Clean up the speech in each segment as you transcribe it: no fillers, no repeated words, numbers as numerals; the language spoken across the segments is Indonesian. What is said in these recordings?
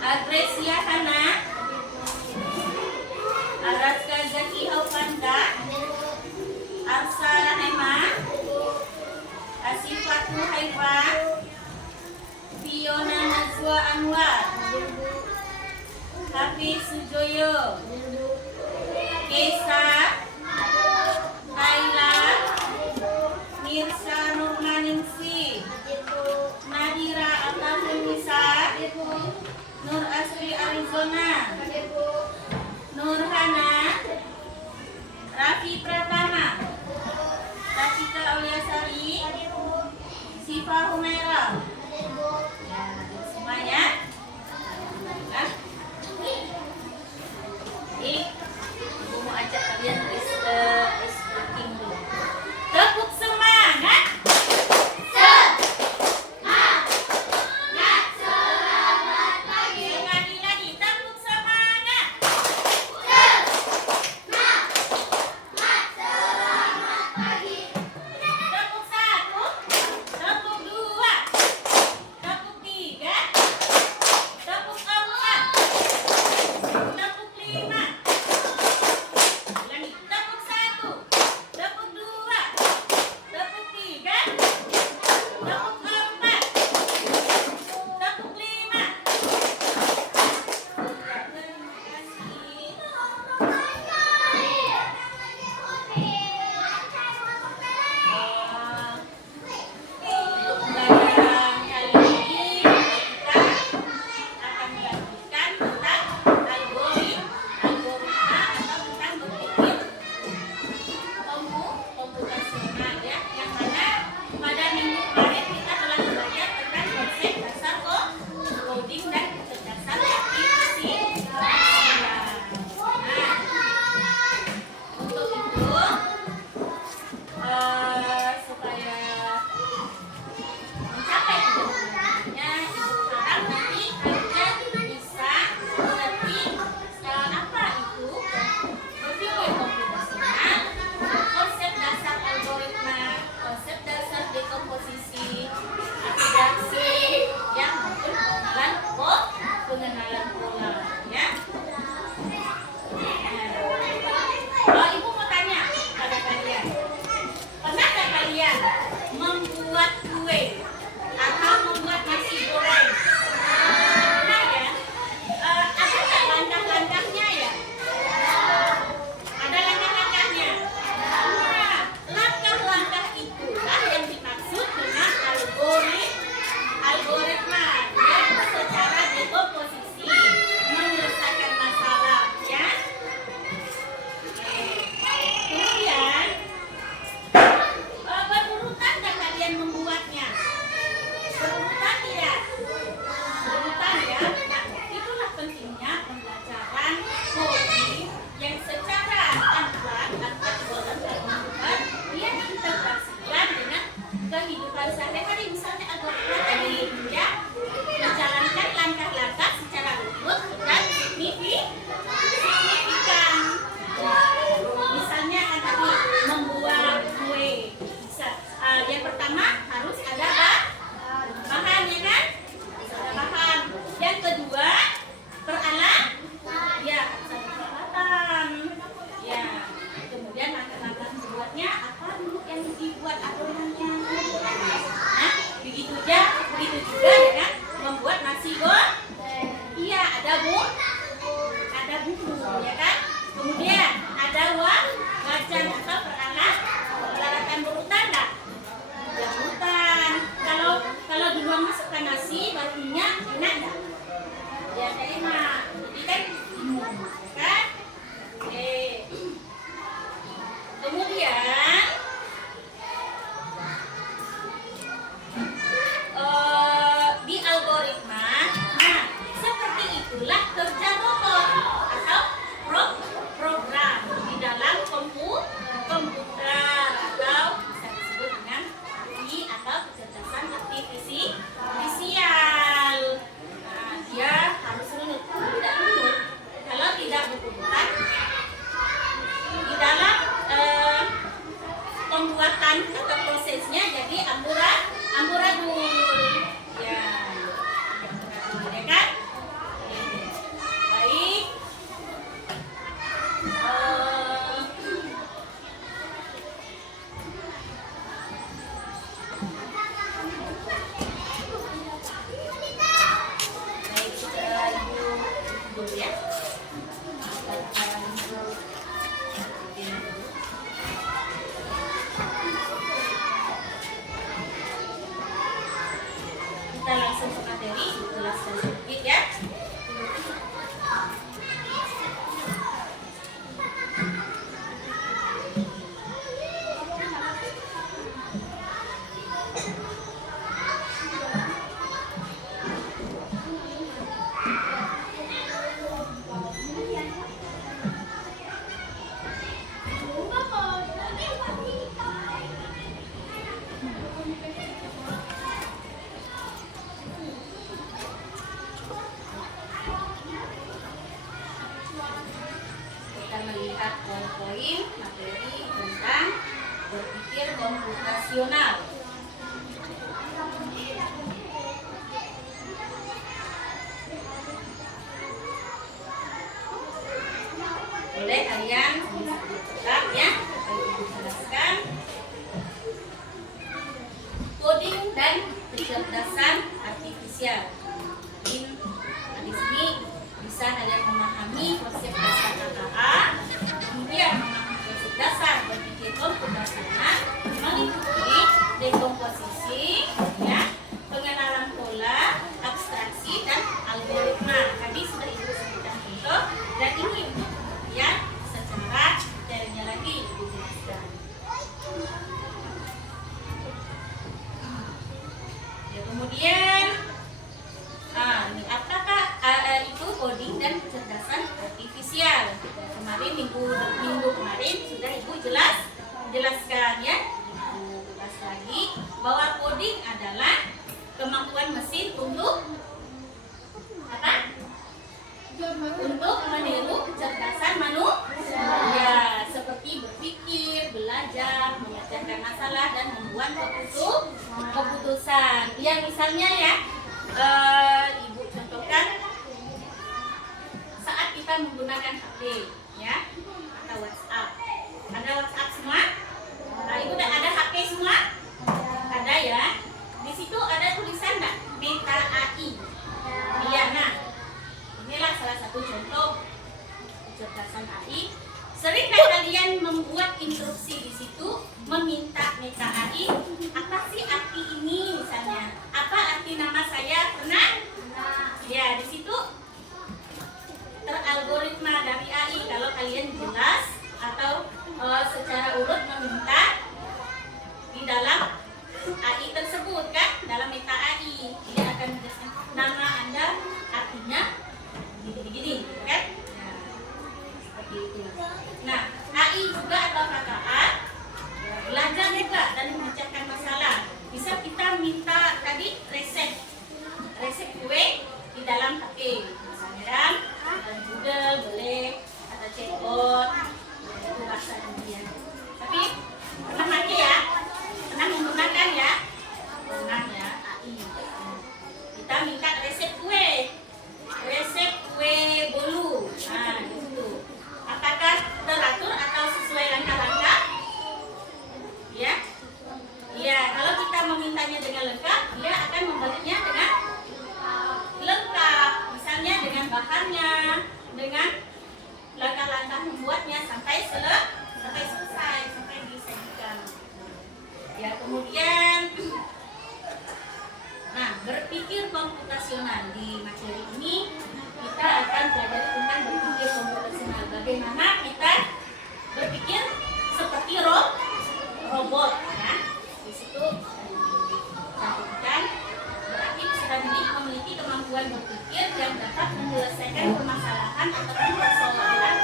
Agresia Hana, Araska Zaki Haupanda, Alsa Rahema, Asifatu Haifa, Fiona Nazwa Anwar, Hafiz Sujoyo, Kesa, Kaila, Mirsa Nurmaningsi, Nadira Atamunisa, Nur Asri Arizona, Nur Hana, Raffi Pratama, Tasika Auliasari, Siva Humaira. Ya, semuanya. Ibu mau ajak kalian speaking dulu. Tepuk semangat. Tepuk poin materi tentang berpikir komputasional. Boleh kalian tetap ya, Ibu jelaskan coding dan kecerdasan artifisial. Di sini bisa kalian memahami konsep dasar KKA, kemudian memahami konsep dasar berpikir komputasional, mengikuti dekomposisi, ya, pengenalan pola, abstraksi dan algoritma. Tadi sudah Ibu sebutkan contoh, dan ini ya secara detailnya lagi Ibu jelaskan. Ya, kemudian ini apakah itu coding dan kecerdasan artifisial? Kemarin minggu kemarin sudah Ibu jelaskan ya. Ibu ulas lagi bahwa coding adalah kemampuan mesin untuk apa? Untuk meniru kecerdasan manusia, ya, seperti berpikir, belajar, memecahkan masalah dan membuat keputusan. Ya, misalnya ya, Ibu contohkan saat kita menggunakan HP ya, atau WhatsApp. Ada WhatsApp semua? Nah, Ibu ada HP semua? Ada ya. Di situ ada tulisan enggak? Meta AI. Iya, nah. Inilah salah satu contoh kecerdasan AI. Seringkah kalian membuat instruksi di situ, meminta Meta AI, apa sih arti ini misalnya? Apa arti nama saya? Pernah? Ya, di situ teralgoritma dari AI. Kalau kalian jelas atau secara urut meminta di dalam AI tersebut kan, dalam Meta AI, dia akan menjelaskan nama Anda artinya gini-gini, kan? Nah, seperti itu. Nah, AI juga atau KKA belajar juga dan memecahkan masalah. Bisa kita minta tadi resep kue di dalam HP, misalnya kan? Dan Google boleh, atau chatbot, itu bahasa India. Tapi pernah pakai ya? Pernah menggunakan ya? Pernah ya, AI. Kita minta resep kue bolu. Nah, itu. Apakah teratur atau sesuai langkah-langkah? Ya. Iya, kalau kita memintanya dengan lengkap, dia akan memberinya dengan lengkap. Misalnya dengan bahannya, dengan langkah-langkah membuatnya sampai selesai, sampai disajikan. Ya, kemudian berpikir komputasional. Di materi ini kita akan belajar tentang berpikir komputasional. Bagaimana kita berpikir seperti robot, ya. Di situ dicantumkan berarti peserta didik memiliki kemampuan berpikir yang dapat menyelesaikan permasalahan ataupun persoalan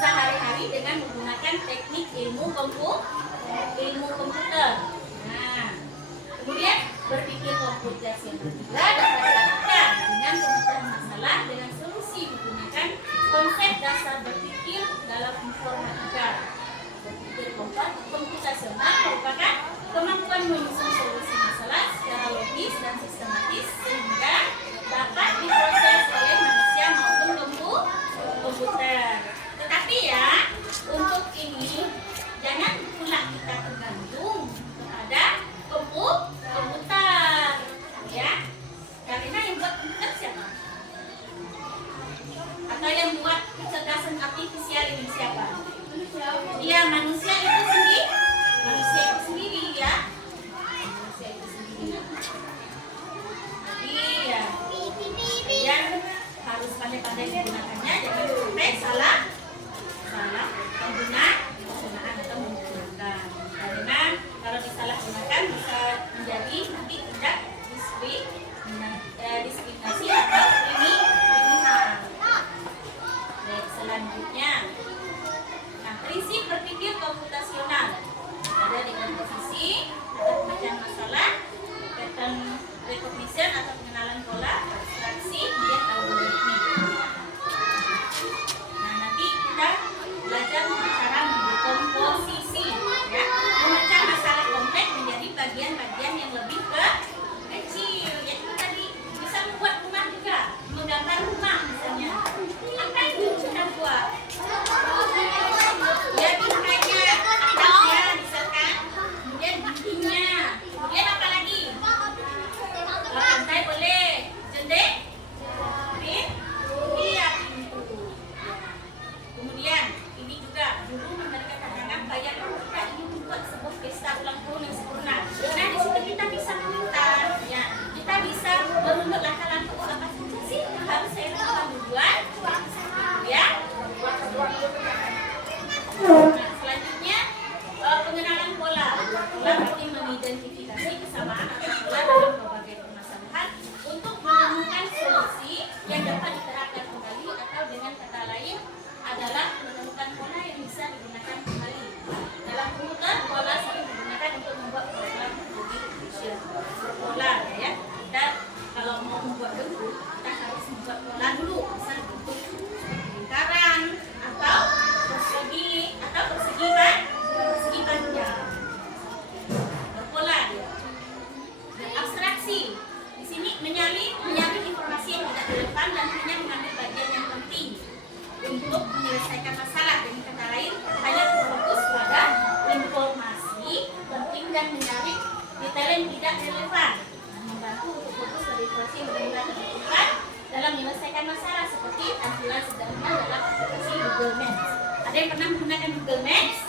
sehari-hari dengan menggunakan teknik ilmu komputer. Nah, kemudian berpikir komputasional juga dapat dilakukan dengan pemecahan masalah dengan solusi menggunakan konsep dasar berpikir dalam informatika. Berpikir komputasional merupakan kemampuan menyusun solusi masalah secara logis dan sistematis sehingga dapat diproses oleh manusia maupun komputer. Tetapi ya, untuk ini jangan pula kita tergantung kepada komputer, ya. Karena yang buat komputer siapa? Atau yang buat kecerdasan artifisial ini siapa? Dia manusia itu sendiri, ya. Manusia itu sendiri. Iya. Kalian harus pandai-pandai menggunakannya, jangan sampai salah penggunaan atau menggunakan. Karena kalau disalahgunakan bisa menjadi nanti tidak diskriminasi atau kriminal. Baik, selanjutnya. Nah, prinsip berpikir membuat bentuk, kita harus membuat pola dulu. Misal bentuk lingkaran atau persegi kan? Persegi panjang. Berpola dia. Dan abstraksi. Di sini menyalin informasi yang tidak relevan dan hanya mengambil bagian yang penting untuk menyelesaikan masalah. Dengan kata lain, hanya berfokus pada informasi penting dan mencari detail yang tidak relevan. Membantu untuk fokus pada informasi yang benar-benar dibutuhkan dalam menyelesaikan masalah, seperti tampilan sederhana dalam aplikasi Google Maps. Ada yang pernah menggunakan Google Maps?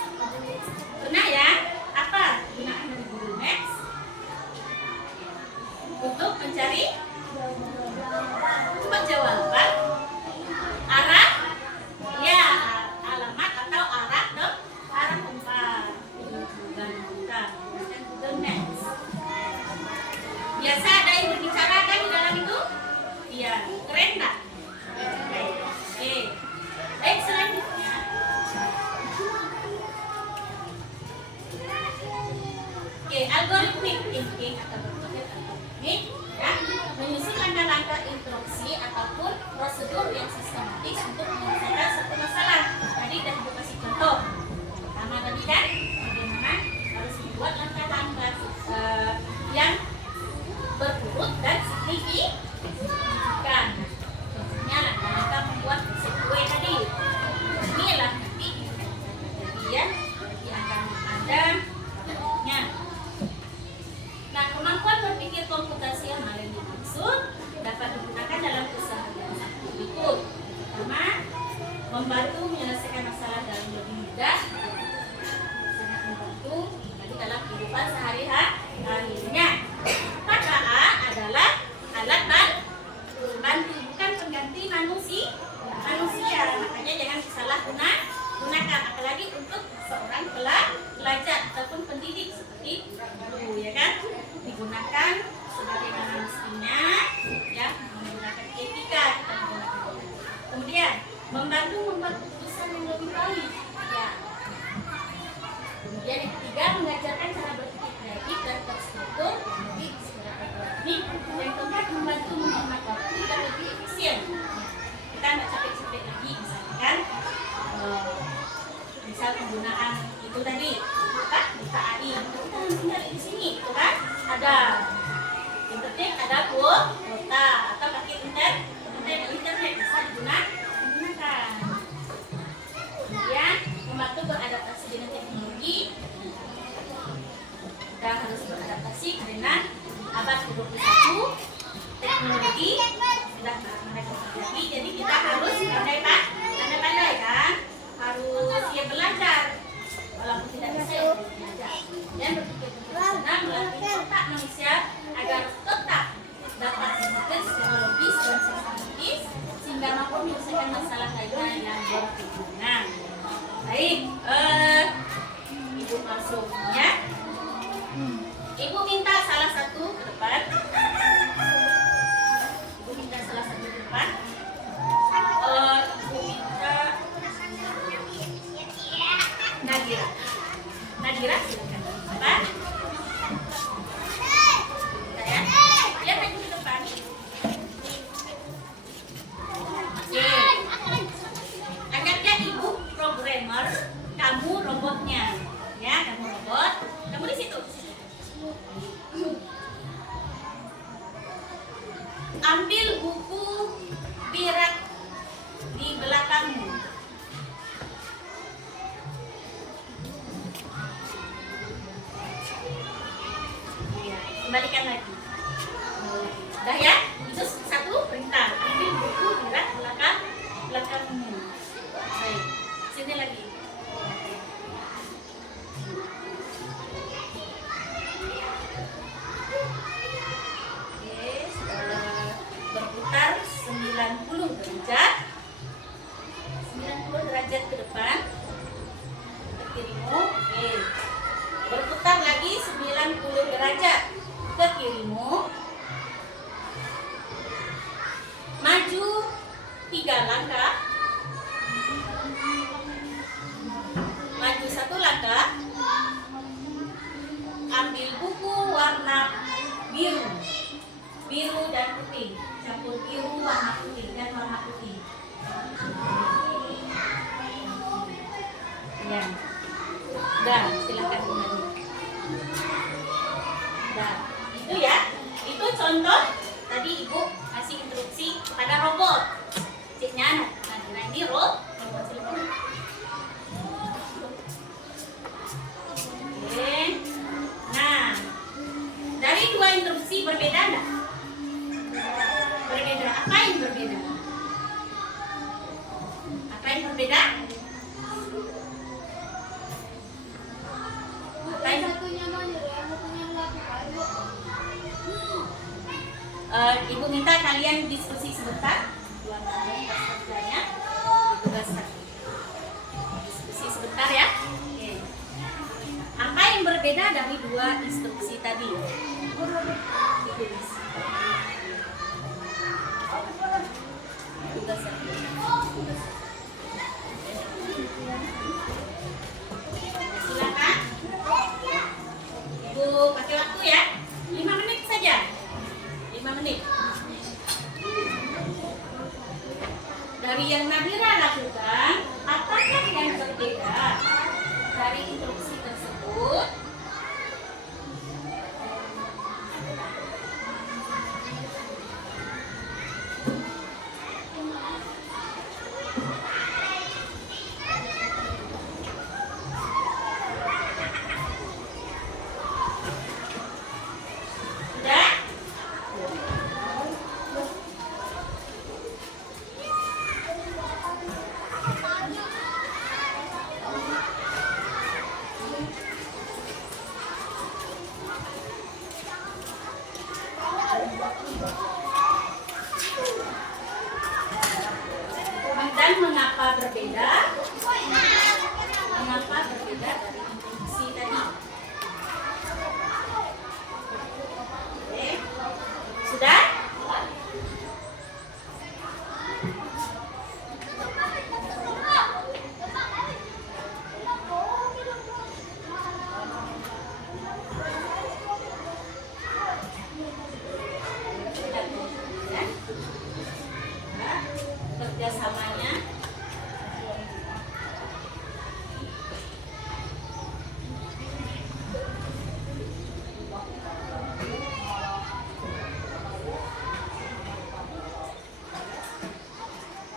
Pernah ya? Apa gunaan dari Google Maps? Untuk mencari, coba jawab, Pak. Arah? Ya, alamat atau arah tempat. Bukan kita menggunakan Google Maps. Biasa ada yang berbicara kan di dalam itu? Iya, keren tak? Oke. Baik, selanjutnya. Oke, algoritmik thinking atau berpikir algoritmik ya, menyusun langkah-langkah instruksi ataupun prosedur yang sistematis untuk menyelesaikan satu masalah. Tadi sudah kita kasih contoh. Pertama tadi kan, bagaimana harus membuat langkah-langkah yang berurut dan signifikan. Contohnya langkah membuat resep kue tadi. Inilah nanti jadi akan ada contohnya. Nah, kemampuan berpikir komputasial yang dimaksud dapat digunakan dalam keseharian berikut. Pertama, membantu menyelesaikan masalah dalam lebih mudah. Sangat membantu dalam kehidupan sehari-harinya. Kata A adalah alat bantu, bukan pengganti manusia. Makanya jangan disalahgunakan, apalagi untuk seorang pelajar ataupun pendidik seperti guru, ya kan? Digunakan sebagaimana mestinya, ya, menggunakan etika kita menggunakan. Kemudian membantu membuat keputusan yang lebih baik, ya. Kemudian yang ketiga, mengajarkan cara berpikir kreatif dan terstruktur. Ini yang keempat, membantu menghemat waktu dan lebih efisien. Kita nggak capek-capek lagi, misalkan misal penggunaan itu tadi, kan? Di KAI, kita tinggal di sini, itu kan? Ada, yang penting ada kuota atau pakai internet bisa digunakan. Kemudian membantu beradaptasi dengan teknologi. Kita harus beradaptasi karena abad ke-21 teknologi sudah terjadi, jadi kita harus pandai-pandai kan, harus siap belajar walaupun tidak bisa belajar dan berpikir profesional melatih otak manusia agar tetap dapat berpikir secara logis dan sistematis sehingga mampu menyelesaikan masalah lainnya yang berhubungan. Baik, Ibu masuk ya. Ibu minta salah satu ke depan. Ibu minta Nadira silakan. Apa? Ya. Lihat maju ke depan. Oke. Anggapnya ibu programmer, kamu robotnya. Ya, kamu robot. Kamu di situ. Ambil buku di rak di belakangmu. Kembalikan lagi. Dah ya? Itu satu perintah. Ambil buku di rak belakangmu. Baik. Sini lagi. Berputar 90 derajat. 90 derajat ke depan. Ke kirimu. Oke. Berputar lagi 90 derajat ke kirimu. Maju 3 langkah. Maju 1 langkah. Ambil buku warna biru dan putih. Udah, silakan kembali. Udah, itu ya. Itu contoh tadi Ibu kasih instruksi kepada robot. Ciknya nah ini robot silakan. Oke. Nah, dari dua instruksi berbeda enggak? Berbeda. Apa yang berbeda? Apa yang berbeda? Ibu minta kalian diskusi sebentar. Diskusi sebentar ya. Oke. Apa yang berbeda dari dua instruksi tadi? Silakan. Ibu pakai waktu ya. 5 menit saja. 5 menit. Dari yang Nabila lakukan, apakah yang berbeda dari instruksi tersebut? Dan mengapa berbeda? Mengapa berbeda dari instruksi tadi? Oke. Sudah? Kerjasamanya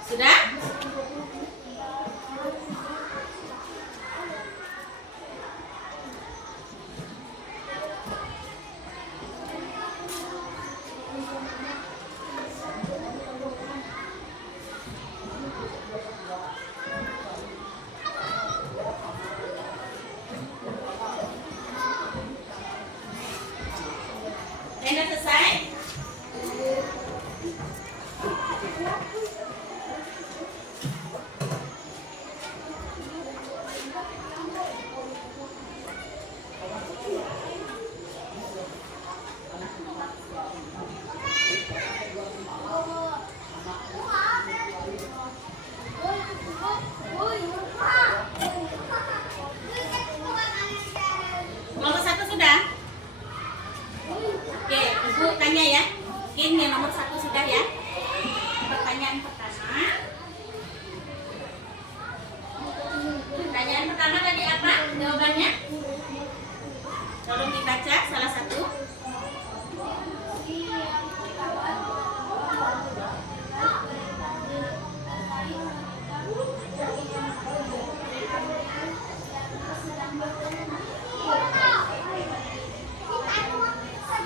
sudah? Sudah selesai? Nomor 1 sudah? Oke, Ibu tanya ya. Mungkin yang nomor 1 sudah ya. Pertanyaan pertama. Pertanyaan pertama tadi apa jawabannya? Tolong dibaca salah satu.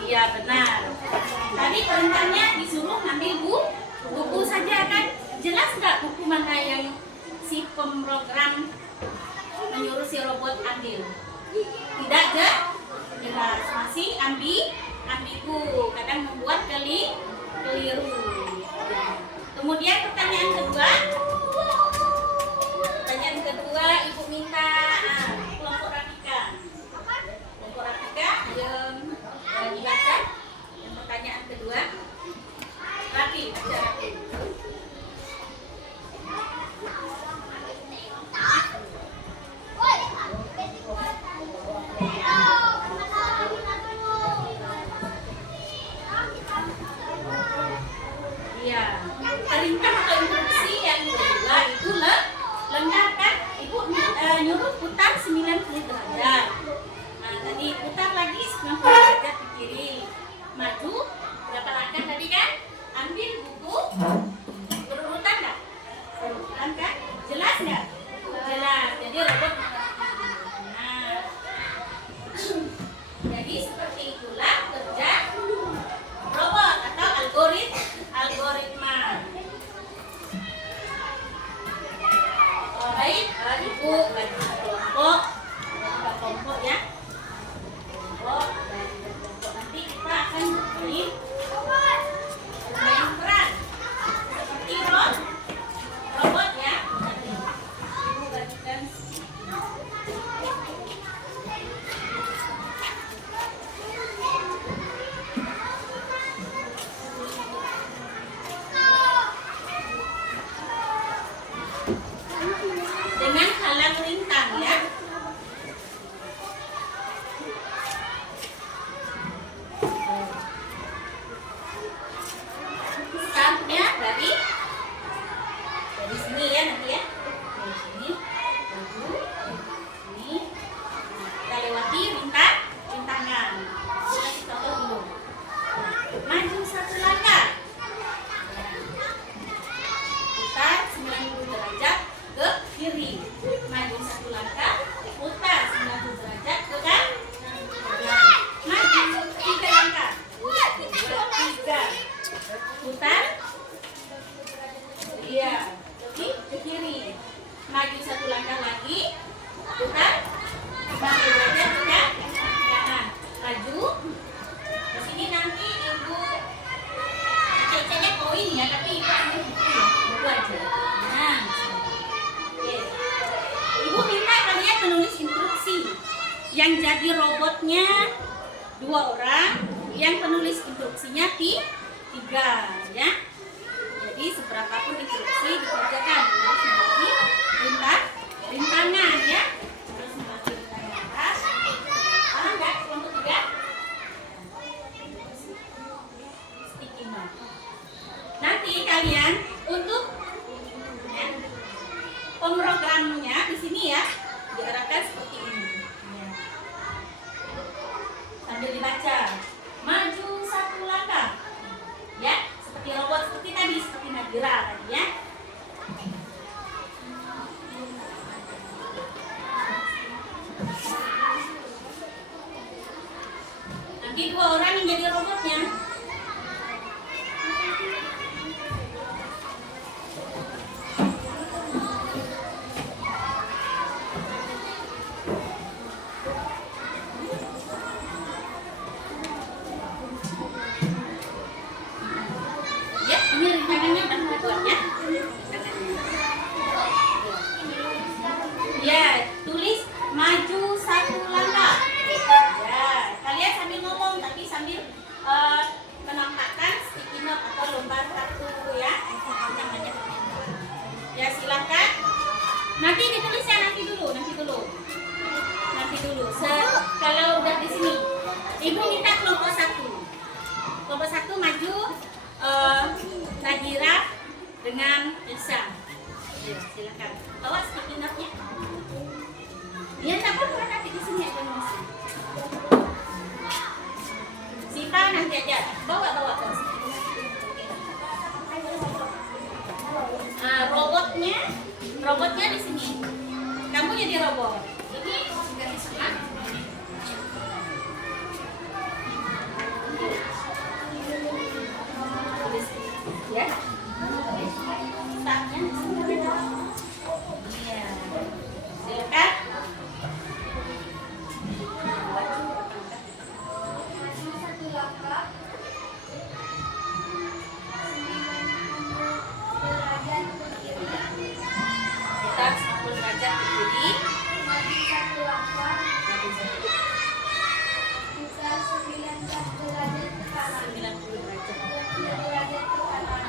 Iya benar. Tadi perintahnya disuruh ngambil buku saja kan? Jelas nggak buku mana yang si pemrogram menyuruh si robot ambil? Tidak jelas. Masih ambigu. Kadang membuat keliru. Kemudian pertanyaan kedua. Pertanyaan kedua Ibu minta kelompok rapikan. Kelompok rapikan yang dibaca. Yang pertanyaan kedua. Rapi, baca rapi. Iya. Perintah atau instruksi yang kedua itu lengkap kan? Ibu nyuruh putar 90 derajat. Nah, tadi putar lagi 90 derajat ke kiri. Maju berapa langkah tadi kan? Ambil buku. Berurutan enggak? Berurutan kan? Jelas enggak? Jelas. Jadi robot mengerti. Nah. Jadi seperti itulah kerja robot atau algoritma. Baik, ibu bagi kelompok ya. Kelompok nanti kita akan bermain peran seperti robot ya. Ibu bagikan. Dengan halang rintang ya. Startnya dari sini ya nanti ya. Dari sini, sini. Kita lewati rintangan. Kita kasih contoh dulu. Maju 1 langkah. Putar 90 derajat ke kiri. Maju 1 langkah, putar 90 derajat ke kanan. Maju 3 langkah. 1, 2, 3. Putar. Iya, ke kiri. Maju 1 langkah lagi. Putar 90 derajat ke kanan. Maju. Di sini nanti ibu cek-ceknya koin ya, tapi ibu ambil buku ya. Buku aja. Nah. Ibu minta kalian menulis instruksi. Yang jadi robotnya 2 orang, yang penulis instruksinya 3 ya. Jadi seberapapun instruksi dikerjakan harus membagi rintangan ya. Terus membagi rintangan atas. Paham nggak kelompok 3? Sticky note. Nanti kalian untuk pemrogramannya di sini ya diarahkan seperti ini. Ya. Sambil dibaca, maju 1 langkah. Ya, seperti robot seperti tadi, seperti Nadira tadi ya. Nanti 2 orang yang jadi robotnya. Ini rintangannya udah dibuat ya. Ya, tulis maju 1 langkah. Ya, kalian sambil ngomong tapi sambil menampakkan sticky note atau lembar kartu ya. Namanya. Ya, silakan. Nanti ditulisnya nanti dulu. Kalau udah di sini, ibu minta kelompok 1. Kelompok 1 maju. Nadira dengan Elsa. Ya, silakan. Bawa sticky note-nya. Dia tak apa nanti di sini aja nulis. Sita nanti aja. Bawa terus. Robotnya di sini. Kamu jadi robot. Ini ganti sama. Ya. Startnya di sini. Iya. Silakan. Putar 90 derajat ke kiri. Putar 90 derajat ke kanan. 90 derajat. 90 derajat ke kanan.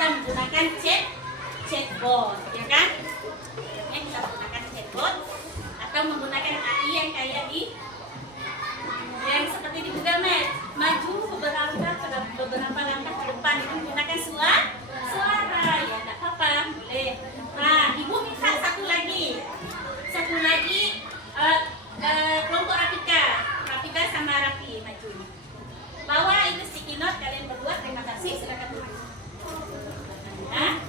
kita menggunakan chatbot, ya kan? Kita menggunakan chatbot atau menggunakan AI yang kayak yang seperti di Google Maps, maju beberapa langkah ke depan menggunakan suara, ya nggak apa-apa, boleh. Nah, ibu minta satu lagi, kelompok Rafika sama Rafi maju. Bawa itu sticky note kalian berdua, terima kasih, silakan. Nah,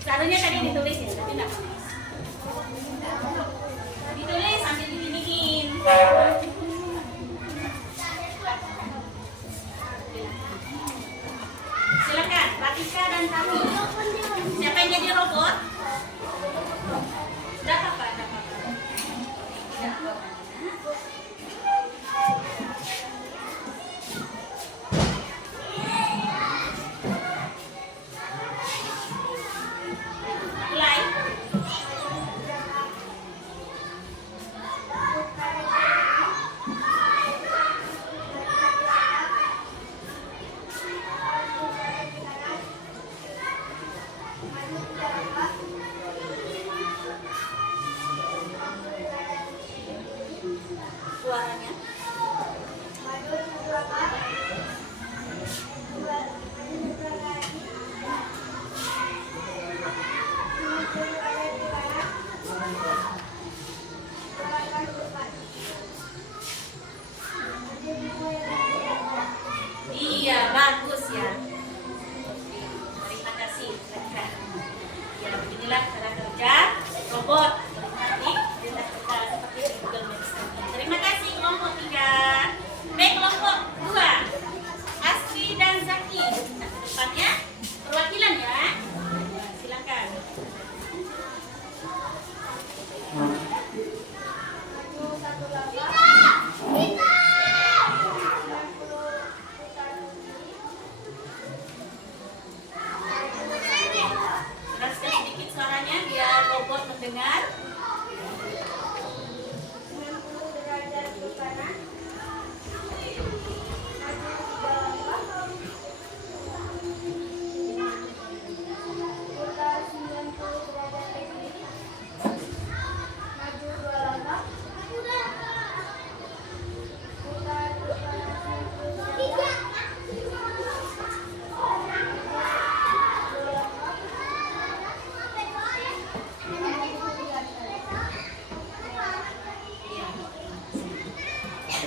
seharusnya tadi ditulis ya, tapi nggak tulis. Ditulis sambil diginiin. Silakan, Rafika dan Tami. Siapa yang jadi robot? Tidak apa-apa. Tidak apa-apa. Mulai. Suaranya. Iya, bagus ya. Terima kasih. Ya, beginilah cara kerja robot. Nanti kita seperti di Google Maps. Terima kasih kelompok 3. Baik, kelompok 2. Asri dan Zaki. Nah, ke depannya perwakilan ya. Silakan. Keraskan sedikit suaranya biar robot mendengar. 90 derajat ke kanan. Putar 90 derajat ke kiri. Maju 2 langkah. Putar ke kanan 90 derajat.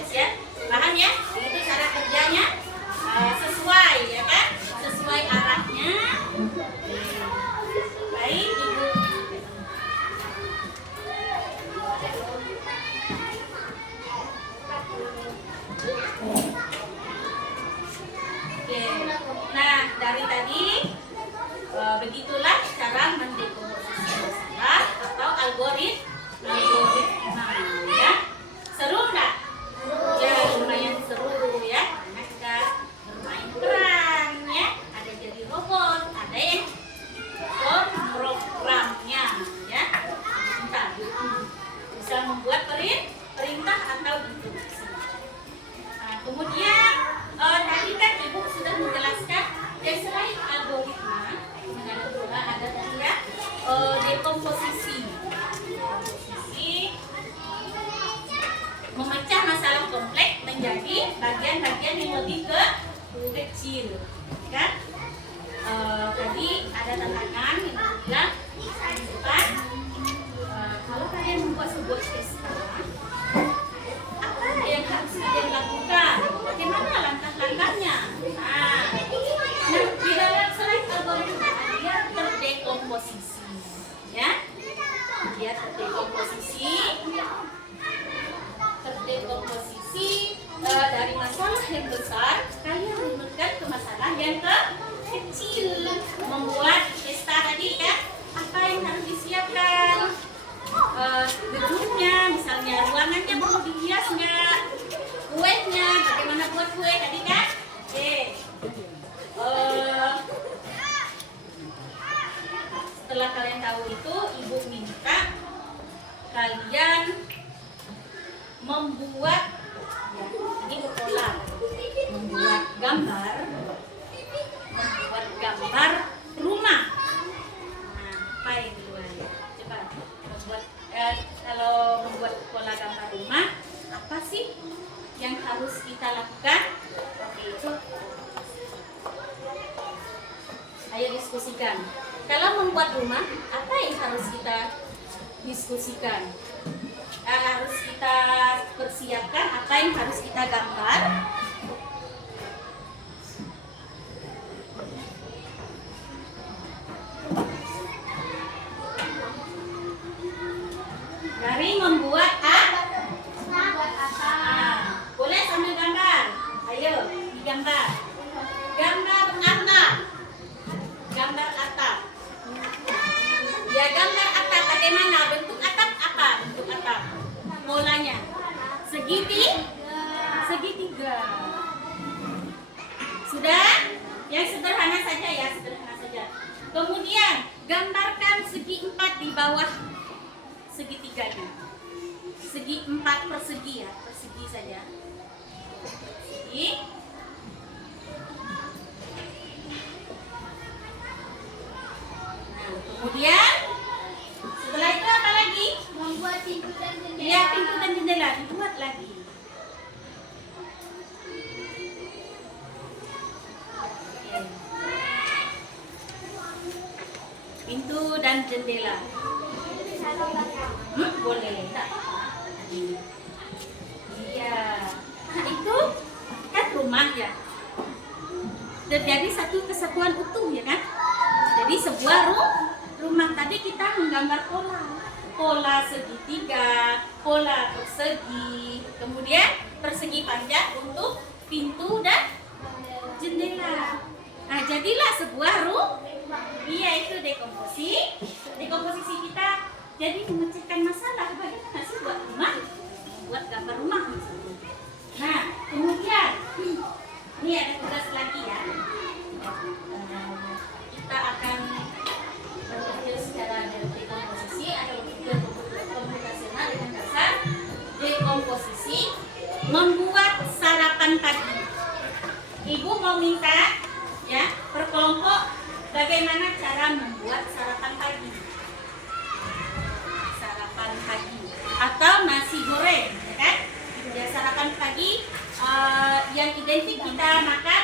Ya, paham ya? Itu cara kerjanya sesuai ya kan? Sesuai arahnya. Baik, Ibu. Oke. Nah, dari tadi begitulah cara mendekomposisi masalah atau algoritma ya. Seru nggak? Ya, lumayan seru ya. Karena kita bermain peran ya. Ada jadi robot, ada yang programnya ya. Entah bisa membuat perintah atau instruksi. Nah, kemudian tadi kan Ibu sudah menjelaskan yang selain algoritma, ada tadi ya dekomposisi. Memecah masalah kompleks menjadi bagian-bagian yang lebih kecil, kan? Tadi ada tantangan yang bilang kalau kalian membuat sebuah pesta, apa yang harus kalian lakukan? Bagaimana langkah-langkahnya? Nah, di dalam selain algoritma dia terdekomposisi, ya? Dia terdekomposisi dari masalah yang besar kalian runutkan ke masalah yang kecil. Membuat pesta tadi ya, apa yang harus disiapkan, gedungnya misalnya, ruangannya perlu dihias nggak, kuenya bagaimana buat kue tadi kan. Oke. Setelah kalian tahu itu, Ibu minta kalian membuat ya, ini berpola, membuat gambar rumah diskusikan. Kalau membuat rumah, apa yang harus kita diskusikan? Harus kita persiapkan, apa yang harus kita gambar? Dari membuat boleh sambil gambar. Ayo, digambar. Gambar atap. Gambar atap. Ya, gambar atap. Bagaimana bentuk atap? Apa bentuk atap? Polanya segitiga. Sudah? Yang sederhana saja ya, sederhana saja. Kemudian gambarkan segi 4 di bawah segitiganya. Segi 4 persegi ya, persegi saja. Persegi. Nah, kemudian setelah itu apa lagi? Membuat pintu dan jendela. Ya, pintu dan jendela dibuat lagi. Oke. Pintu dan jendela. Boleh, tak apa-apa. Iya. Nah, itu kan rumah ya. Terjadi satu kesatuan utuh ya kan? Jadi sebuah rumah tadi kita menggambar pola segitiga, pola persegi, kemudian persegi panjang untuk pintu dan jendela. Nah, jadilah sebuah rumah. Iya, itu dekomposisi kita jadi memecahkan masalah. Bagaimana sih buat rumah? Buat gambar rumah misalnya. Nah, kemudian ini ada tugas lagi ya. Kita akan berpikir secara dekomposisi atau berpikir komputasional dengan dasar dekomposisi membuat sarapan pagi. Ibu mau minta ya per kelompok bagaimana cara membuat sarapan pagi. Sarapan pagi atau nasi goreng, ya kan? Ya, sarapan pagi yang identik kita makan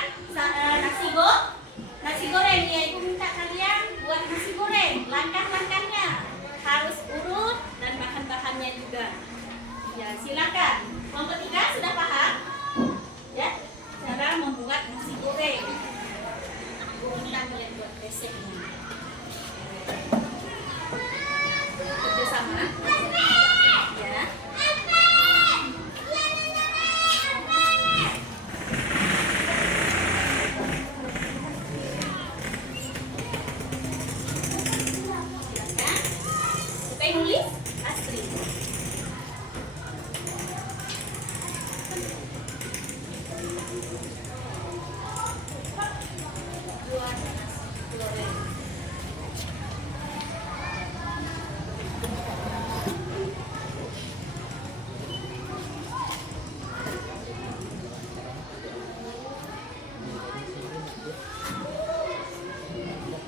nasi goreng ya. Ibu minta kalian buat nasi goreng. Langkah-langkahnya harus urut dan bahan-bahannya juga. Ya, silakan. Kelompok 3 sudah paham? Ya, cara membuat nasi goreng. Ibu minta kalian buat resep ini. Kerjasama. Ya. Nulis Astri. Buat nasi goreng.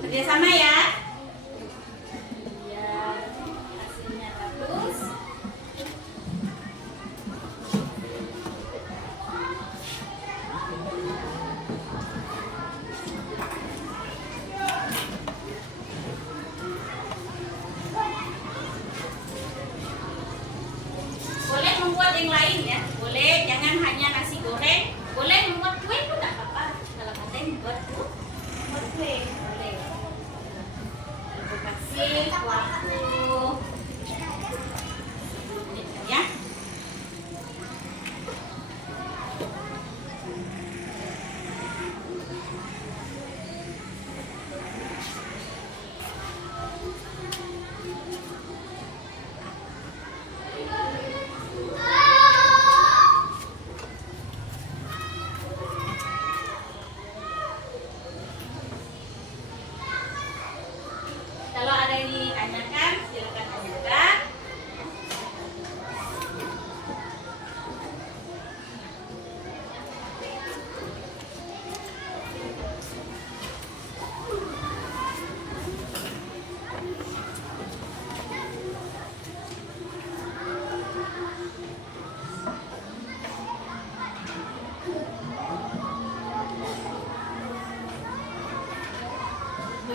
Kerjasama ya. Boleh membuat yang lain ya, boleh, jangan hanya nasi goreng, boleh membuat kue pun tidak apa-apa. Kalau ada yang membuat kue, boleh.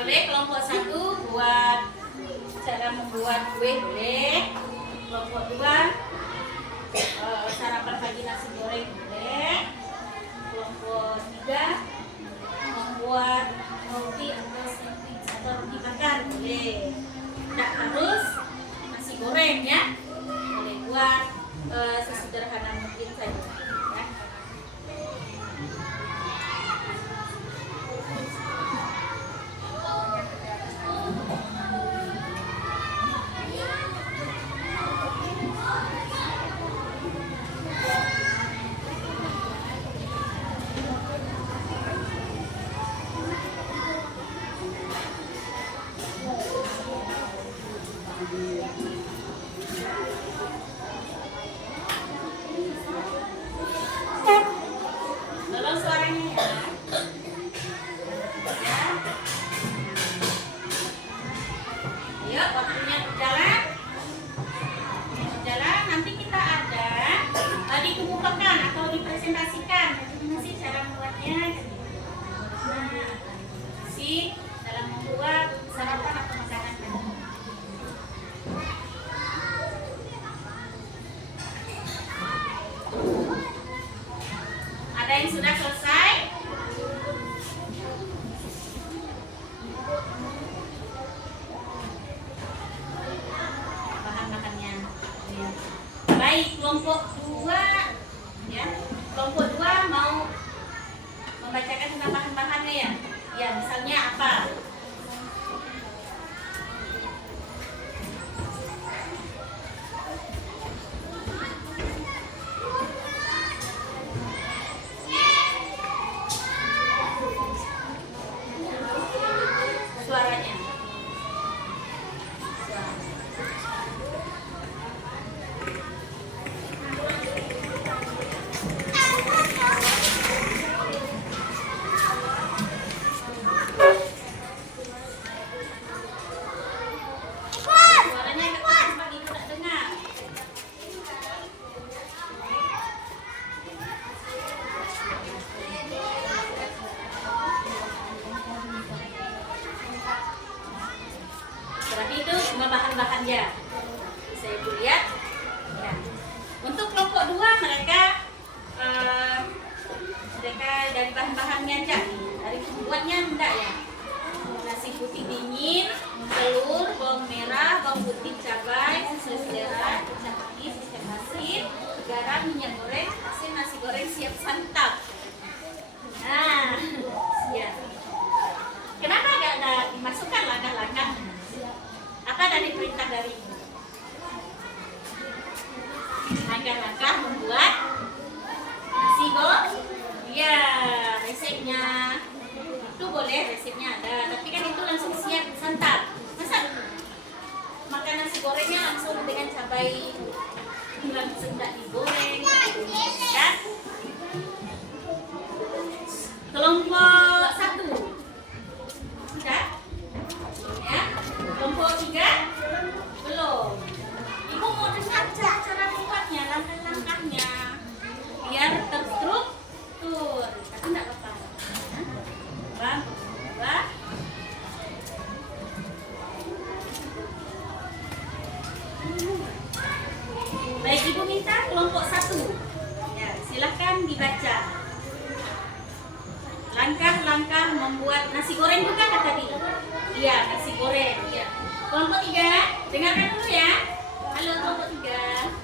boleh. Kelompok 1 buat cara membuat kue boleh. Kelompok 2 sarapan pagi nasi goreng boleh. Kelompok 3 membuat roti atau sandwich atau roti bakar boleh. Tidak harus nasi goreng ya. Boleh buat sesederhana mungkin saja ya. Tolong suaranya ya. Ayo, waktunya berjalan. Nanti kita ada dikemukakan atau dipresentasikan bagaimana sih cara membuatnya. Nah, sih dalam membuat sarapan atau makanan. Ada yang sudah selesai? Bahan-bahannya. Ya. Baik, kelompok 2 ya. Kelompok 2 mau membacakan tentang bahan-bahannya ya. Ya, misalnya apa? Suaranya. Suaranya agak keras, Pak, Ibu tak dengar. Berarti itu cuma bahan-bahannya. Bisa Ibu lihat. Ya. Untuk kelompok 2 mereka dari bahan-bahannya aja. Dari pembuatnya enggak ya. Nasi putih dingin, telur, bawang merah, bawang putih, cabai, sesuai selera, kecap manis, kecap asin, garam, minyak goreng, asin, nasi goreng siap santap. Nah, siap. Kenapa enggak ada dimasukkan langkah-langkah? Apa dari perintah dari Ibu? Langkah-langkah membuat nasi goreng. Ya, resepnya itu boleh, resepnya ada. Tapi kan itu langsung siap santap. Masa makan nasi gorengnya langsung dengan cabai langsung tidak digoreng, kan? Kelompok 1 sudah, ya. Kelompok 3 belum. Ibu mau dengar cara membuatnya, langkah-langkahnya, biar terstruktur. Tapi tidak apa-apa. Bang. Baik, Ibu minta kelompok 1. Ya, silakan dibaca. Langkah-langkah membuat nasi goreng bukan kata tadi? Iya, nasi goreng. Iya. Kelompok 3, dengarkan dulu ya. Halo kelompok 3.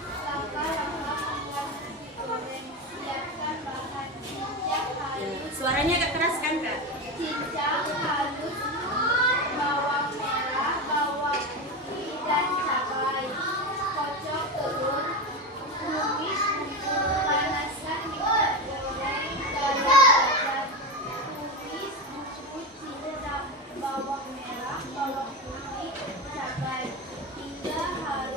Suaranya agak keras kan, Kak? Cincang halus bawang merah, bawang putih, dan cabai. Kocok telur, tumis, panaskan minyak goreng dalam wajan. Tumis, bubuk cincang, bawang merah, bawang putih, cabai hingga halus.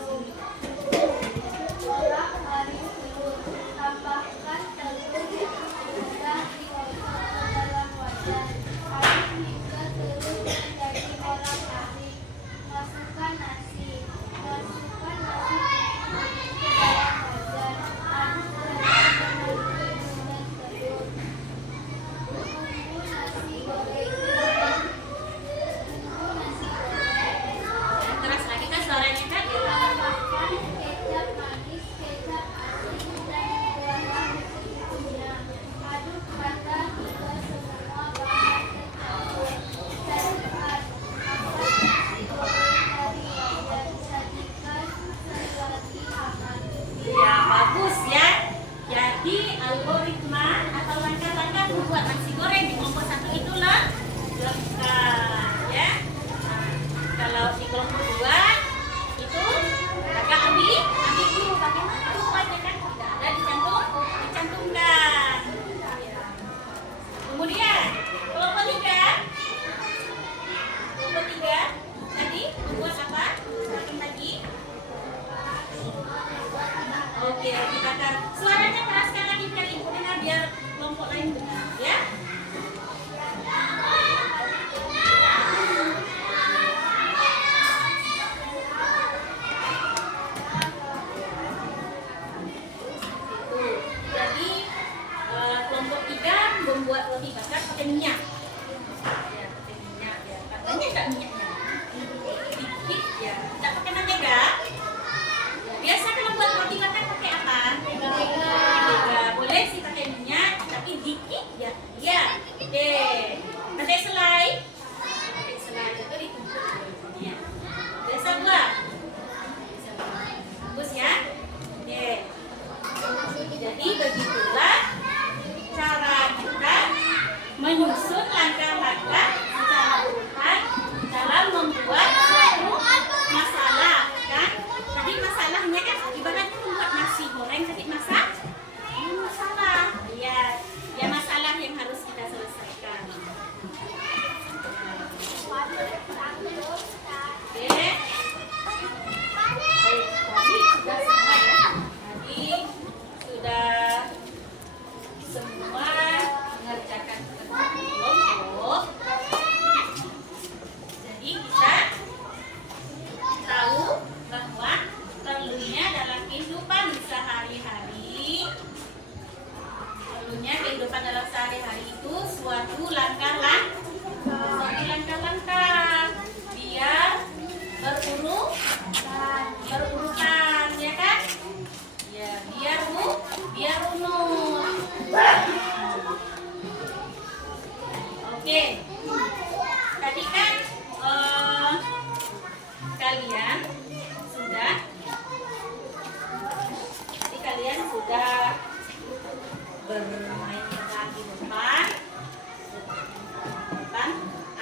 kelompok 2 itu kakak ambil dulu bagaimana rupanya kan tidak ada dicantumkan. Kemudian kelompok 3 tadi membuat apa? Silakan lagi. Oke, dibakar. Suaranya keraskan lagi kali ibu dengar biar kelompok lain dengar ya. Jadi kelompok 3 membuat roti bakar pakai minyak. Ya, pakai minyak ya. Katanya enggak minyaknya. Dikit ya. Enggak pakai mentega. Biasa kalau buat roti bakar pakai apa? Mentega. Boleh sih pakai minyak, tapi dikit ya. Ya. Oke. Pakai selai. Pakai selai itu ditumpuk ya. Biasa buat. Bagus ya. Oke. Jadi begitulah cara kita menyusun langkah-langkah secara urutan dalam membuat suatu masalah, kan? Tadi masalahnya kan ibaratnya membuat nasi goreng tadi masak. Ini masalah. Ya masalah yang harus kita selesaikan. Oke. Tadi sudah semua ya. Tadi sudah semua mengerjakan kelompok. Jadi kita tahu bahwa perlunya dalam kehidupan sehari-hari itu suatu langkah-langkah biar berurutan ya kan? Ya, biar runut. Oke. Tadi kan kalian sudah bermain di depan.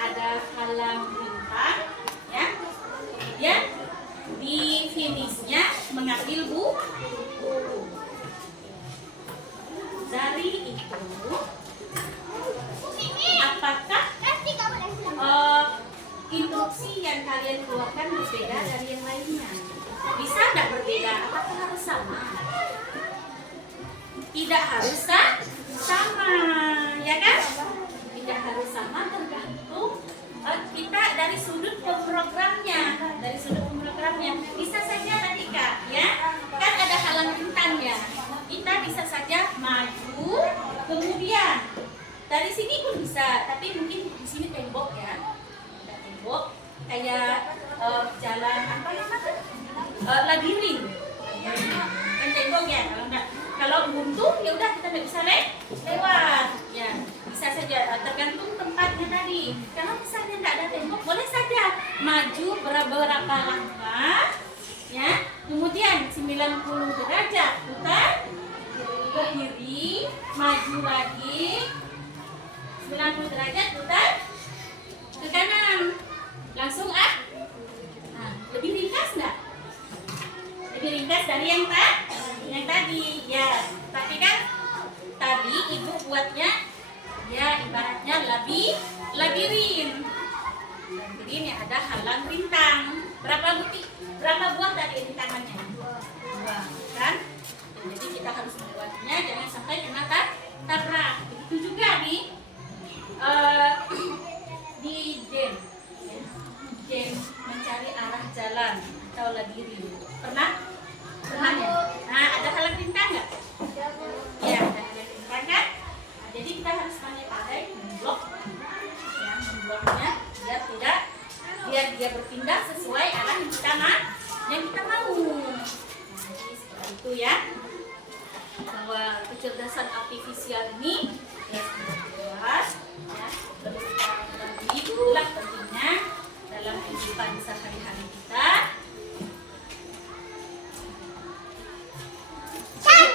Ada halang bintang ya. Kemudian di finishnya mengambil buku. Dari itu apakah instruksi yang kalian keluarkan berbeda dari yang lainnya? Bisa tidak berbeda? Apakah harus sama? Tidak harus sama, ya kan? Tidak harus sama, tergantung kita dari sudut pemrogramnya. Bisa saja tadi Kak, ya kan ada halang bintangnya. Kita bisa saja maju, kemudian dari sini pun bisa, tapi mungkin di sini tembok ya. Tembok kayak jalan apa namanya? Labirin. Kan tembok ya, kalau buntu ya udah kita nggak bisa lewat. Ya, bisa saja tergantung tempatnya tadi. Kalau misalnya nggak ada tembok, boleh saja maju beberapa langkah, ya. Kemudian 90 derajat putar ke kiri, maju lagi 90 derajat putar ke kanan, langsung nah, lebih ringkas nggak? Lebih ringkas dari yang tadi ya. Tapi kan tadi ibu buatnya ya ibaratnya labirin yang ada halang bintang. Berapa buah tadi rintangannya? 2 kan? Jadi kita harus membuatnya jangan sampai kena tabrak. Begitu juga di jam mencari arah jalan atau labirin. Pernah ya? Nah, ada halang bintang nggak? Ya, ada halang bintang kan? Nah, jadi kita harus pandai-pandai membloknya biar dia berpindah sesuai arah yang kita mau. Jadi seperti itu ya. Bahwa kecerdasan artifisial ini ya jelas ya, perlu kita ketahui itulah pentingnya dalam kehidupan sehari-hari kita.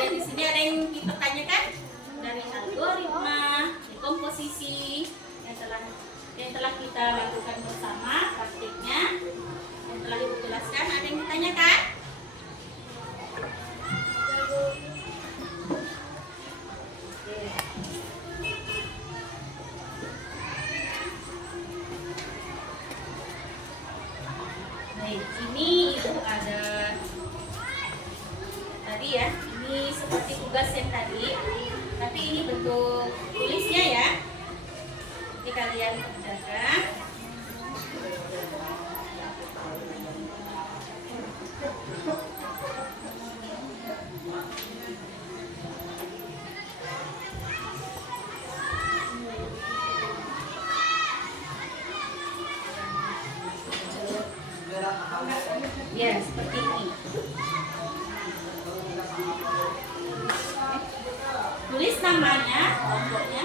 Di sini ada yang dipertanyakan dari algoritma, komposisi yang telah kita lakukan bersama praktiknya. ya. Ini seperti tugas yang tadi, tapi ini bentuk tulisnya ya. Jadi kalian kerjakan. Ya, seperti ini. Tulis namanya, kelompoknya.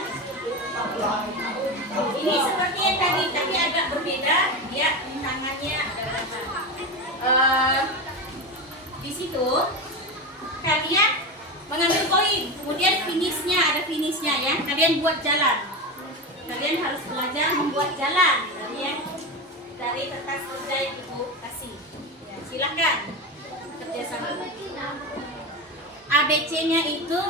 Ini seperti yang tadi, tapi agak berbeda. Dia tangannya ada berapa? Di situ kalian mengambil koin, kemudian finishnya ada finishnya ya. Kalian buat jalan. Kalian harus belajar membuat jalan dari kertas kerja yang ibu kasih. Ya, silakan kerja sama. ABC-nya itu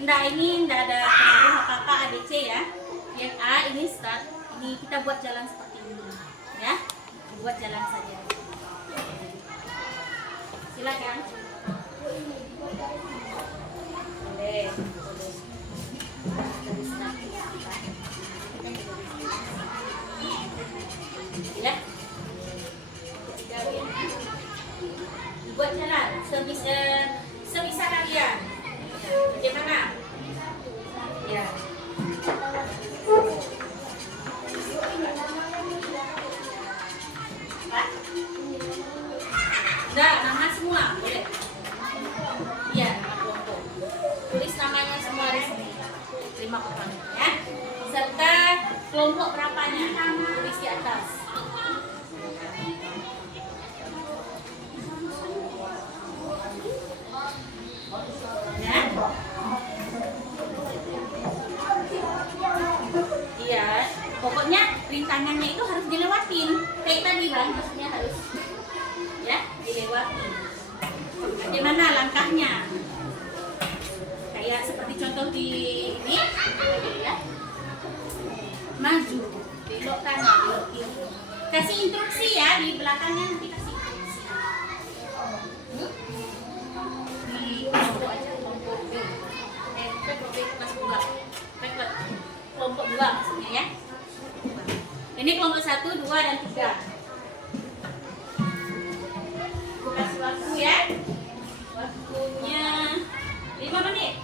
ini enggak ada pengaruh apa-apa ABC ya. Yang A ini start, ini kita buat jalan seperti ini ya. Buat jalan saja. Silakan. Boleh. Ya. Buat jalan sebisa kalian. Bagaimana? Ya. Enggak, nama semua boleh. Iya, kelompok. Tulis namanya semua di sini. 5 orang ya. Serta kelompok berapanya tulis di atas. Ya. Iya, pokoknya rintangannya itu harus dilewatin. Kayak tadi Bang, maksudnya harus ya, dilewati. Bagaimana langkahnya? Kayak seperti contoh di ini ya. Maju, belok kanan, belok kiri. Kasih instruksi ya, di belakangnya nanti kasih instruksi. Di kelompok aja, kelompok B. Kelompok B kelas 2. Kelompok 2 maksudnya ya. Ini kelompok 1, 2, dan 3. Kasih waktu ya. Waktunya 5 menit.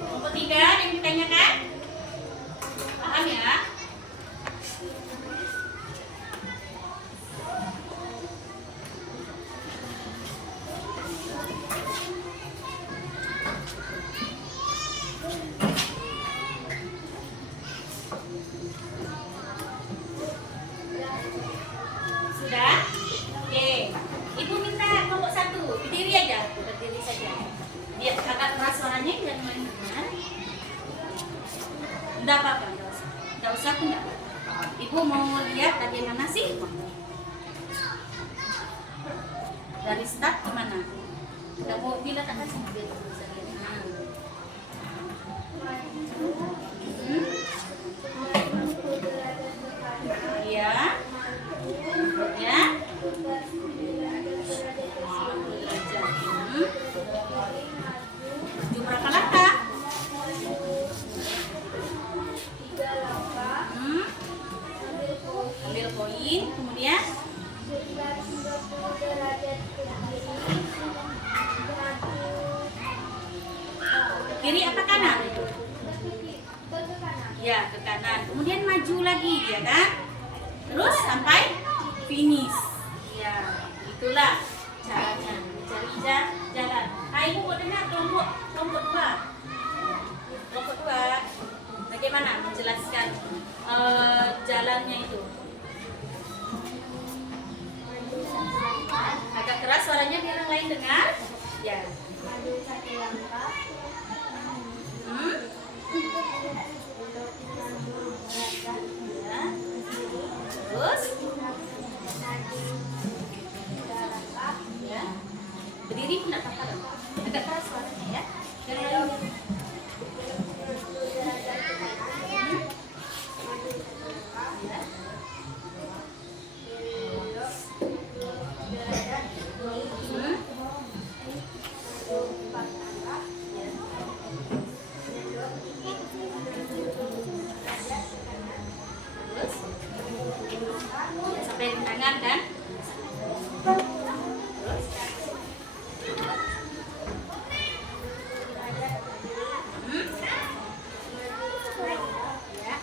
Kelompok 3 yang ditanyakan? Paham ya? Sudah? Oke. Ibu minta kelompok 1 berdiri aja, berdiri saja. Biar agak keras suaranya dan main-main. Enggak apa-apa, enggak usah pun enggak. Ibu mau lihat bagaimana sih? Dari start gimana? Enggak mau diletakkan sama biar bisa lihat. Iya. Ya. Maju berapa langkah? 3 langkah. Ambil koin, kemudian Sekitar 90 derajat ke kiri apa kanan? kiri. Ke kanan. Ya, ke kanan. Kemudian maju lagi, ya kan? Terus sampai finish. Ya, itulah caranya mencari jalan. Nah, ibu mau dengar kelompok 2. Kelompok 2, bagaimana menjelaskan jalannya itu? Agak keras suaranya biar yang lain dengar. Ya. Maju 1 langkah. Ya. Terus pegang tangan kan. Terus ya.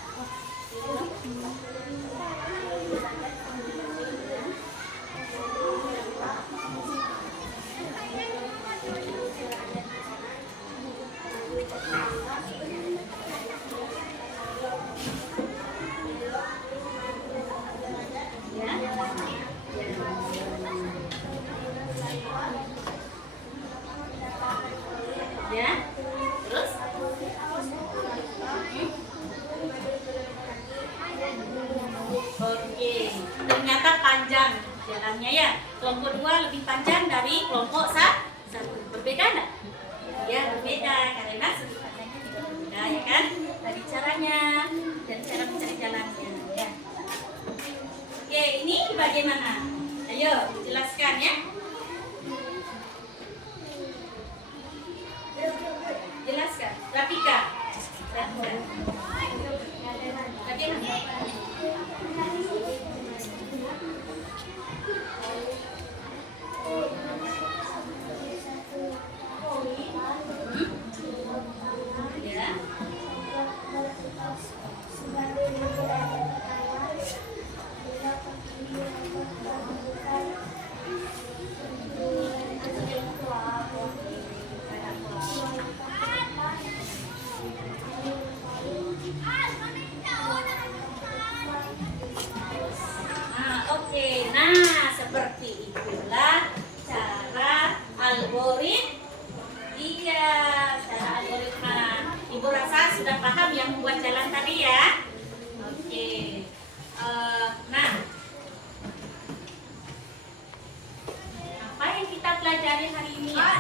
Ya, terus oke, ternyata panjang jalannya ya. Kelompok 2 lebih panjang dari kelompok 1. Berbeda enggak? Ya, berbeda karena sudut pandangnya juga berbeda ya kan? Dari caranya dan cara mencari jalannya ya. Oke, ini bagaimana? Ayo, jelaskan ya. Jelaskan, Rafika. Bagaimana? Ya. Oke, nah seperti itulah cara algoritma. Iya, cara algoritma. Ibu rasa sudah paham yang membuat jalan tadi ya. Oke, nah apa yang kita pelajari hari ini ya?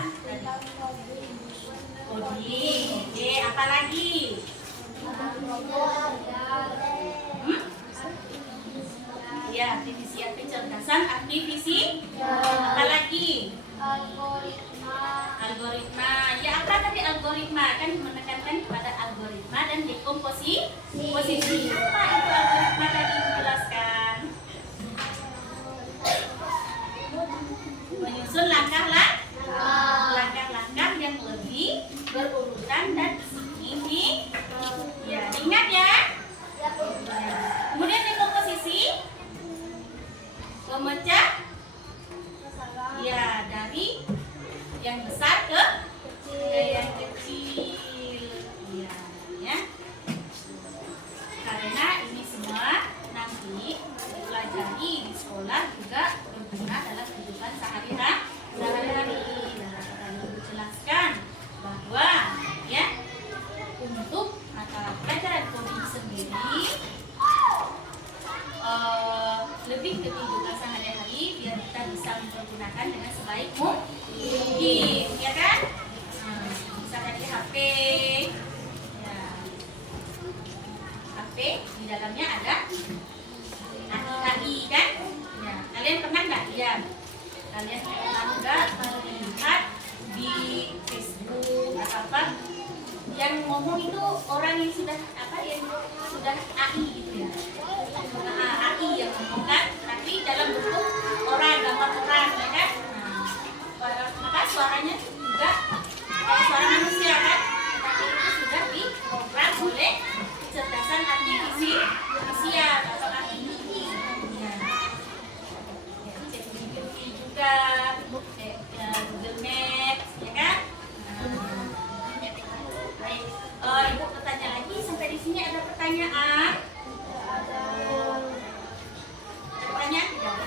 Coding. Oke, apa lagi? Ya, aktivisi kecerdasan, aktivisi. Apalagi? Algoritma. Ya, apa tadi algoritma? Kan menekankan pada algoritma dan dekomposisi. Posisi. Apa itu algoritma tadi dijelaskan? Menyusun langkah-langkah yang lebih berurutan dan ini. Ya, ingat ya. Kemudian dekomposisi. Memecah ya dari yang besar ke yang kecil ya. Karena ini semua nanti dipelajari di sekolah juga berguna dalam kehidupan sehari-hari. Dan Ibu jelaskan bahwa ya untuk mata pelajaran coding sendiri lebih ke kehidupan sehari-hari biar kita bisa mempergunakan dengan sebaik mungkin, ya kan? Misalkan di HP, ya, HP di dalamnya ada AI kan? Ya, kalian pernah nggak? Ya, kalian pernah nggak melihat di Facebook apa yang ngomong itu orang yang sudah AI gitu ya? AI yang ngomong kan, tapi dalam bentuk orang, gambar orang ya kan. Maka suaranya juga suara manusia kan, tapi itu sudah diprogram oleh kecerdasan artifisial atau AI ya. ChatGPT juga, Google Maps ya kan. Ibu bertanya lagi, sampai di sini ada pertanyaan? Pertanyaan tidak?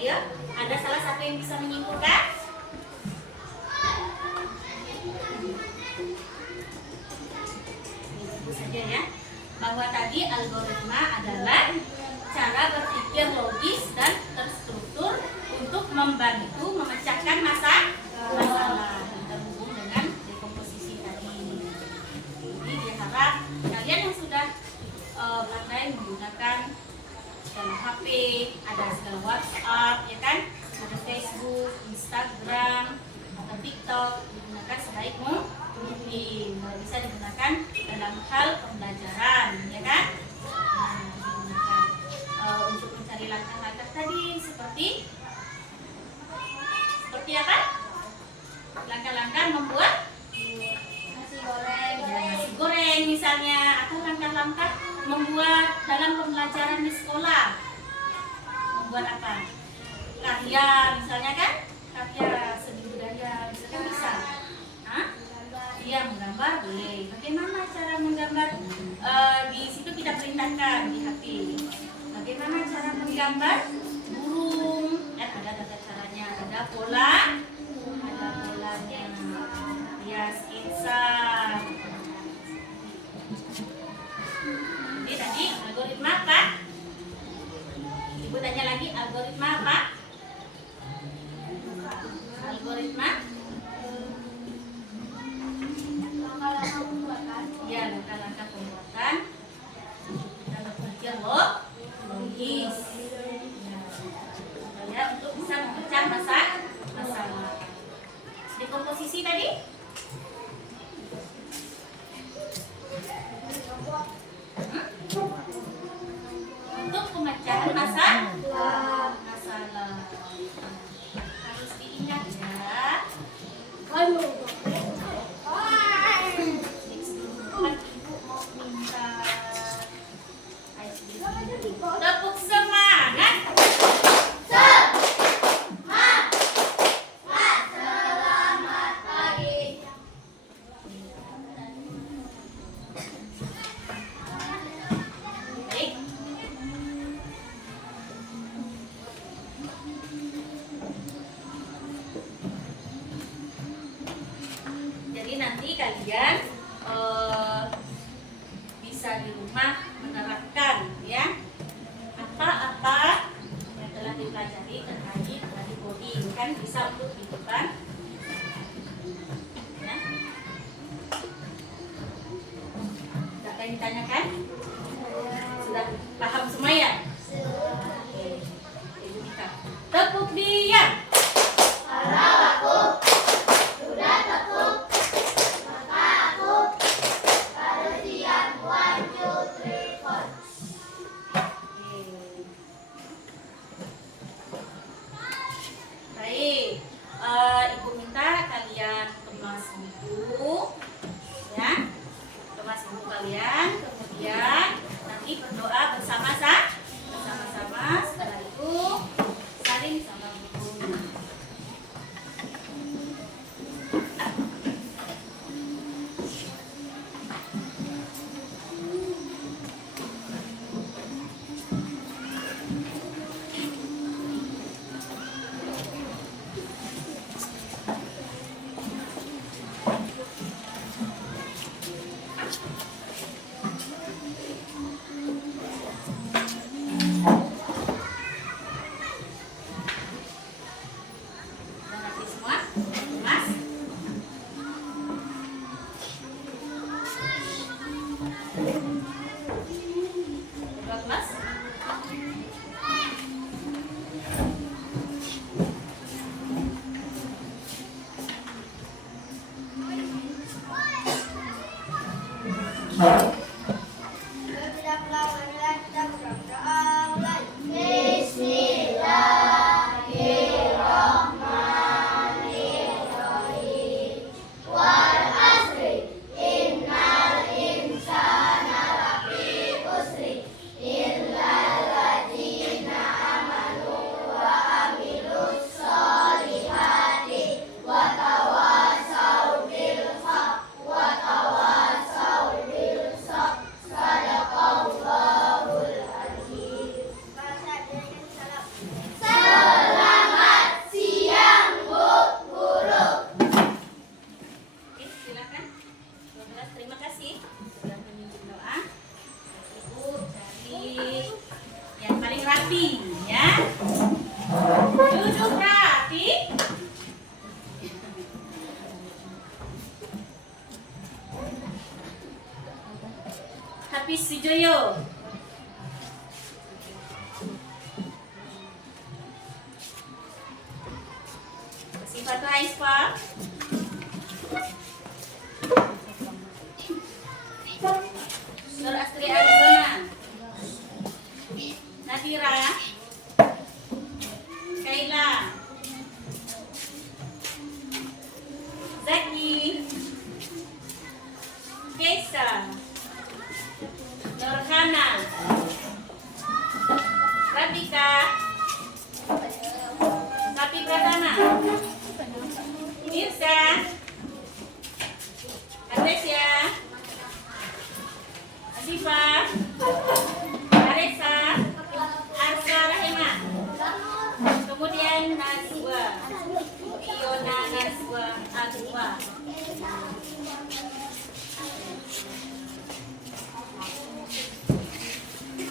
Ayo, ada salah satu yang bisa menyimpulkan? Itu saja ya. Bahwa tadi algoritma adalah cara berpikir logis dan terstruktur untuk membantu memecahkan masalah terhubung dengan dekomposisi tadi. Jadi diharap kalian yang sudah pandai menggunakan segala HP, ada segala WhatsApp, ya kan? Ada Facebook, Instagram, atau TikTok, digunakan sebaik mungkin. Kalau bisa digunakan dalam hal pembelajaran, ya kan? Nah, digunakan untuk mencari langkah-langkah tadi seperti apa? Langkah-langkah membuat Nasi goreng. nasi goreng misalnya, atau langkah-langkah membuat dalam pembelajaran di sekolah. Membuat apa? Karya misalnya kan? Karya seni budaya misalkan bisa. Hah? Iya, menggambar boleh. Bagaimana cara menggambar? Di situ kita perintahkan di HP. Bagaimana cara menggambar burung? Ada tata caranya, ada polanya. Ya, skitsa. Jadi tadi algoritma apa? Ibu tanya lagi, algoritma apa? Algoritma? Langkah-langkah pembuatan. Ya, langkah-langkah pembuatan dan berpikir logis. Ya, untuk bisa memecah masalah. Dekomposisi tadi? Untuk pemecahan masalah harus diingat ya. Ibu mau minta tepuk semangat. Selamat pagi. Baik. Jadi nanti kalian bisa di rumah menerapkan ya apa-apa yang telah dipelajari terkait body coding, kan bisa untuk kehidupan ya. Tidak ada yang ditanyakan? Sudah paham semua ya? Oke. Ibu Dika. Tepuk diam. Kalau aku sudah tepuk, maka aku harus siap. 1, 2, 3, 4. Baik. rapi, ya. Duduk rapi. Hafiz Sujoyo. Sifat Haisfa. Nur Astri Arizona. Nadira. Kaila. Zaki. Keisa. Nurhana. Rabika. Sapi Pradana. Mirza. Atesia. Asifa. Aresa. Arsa Rahima. Kemudian Nazwa. Fiona Nazwa Azwa.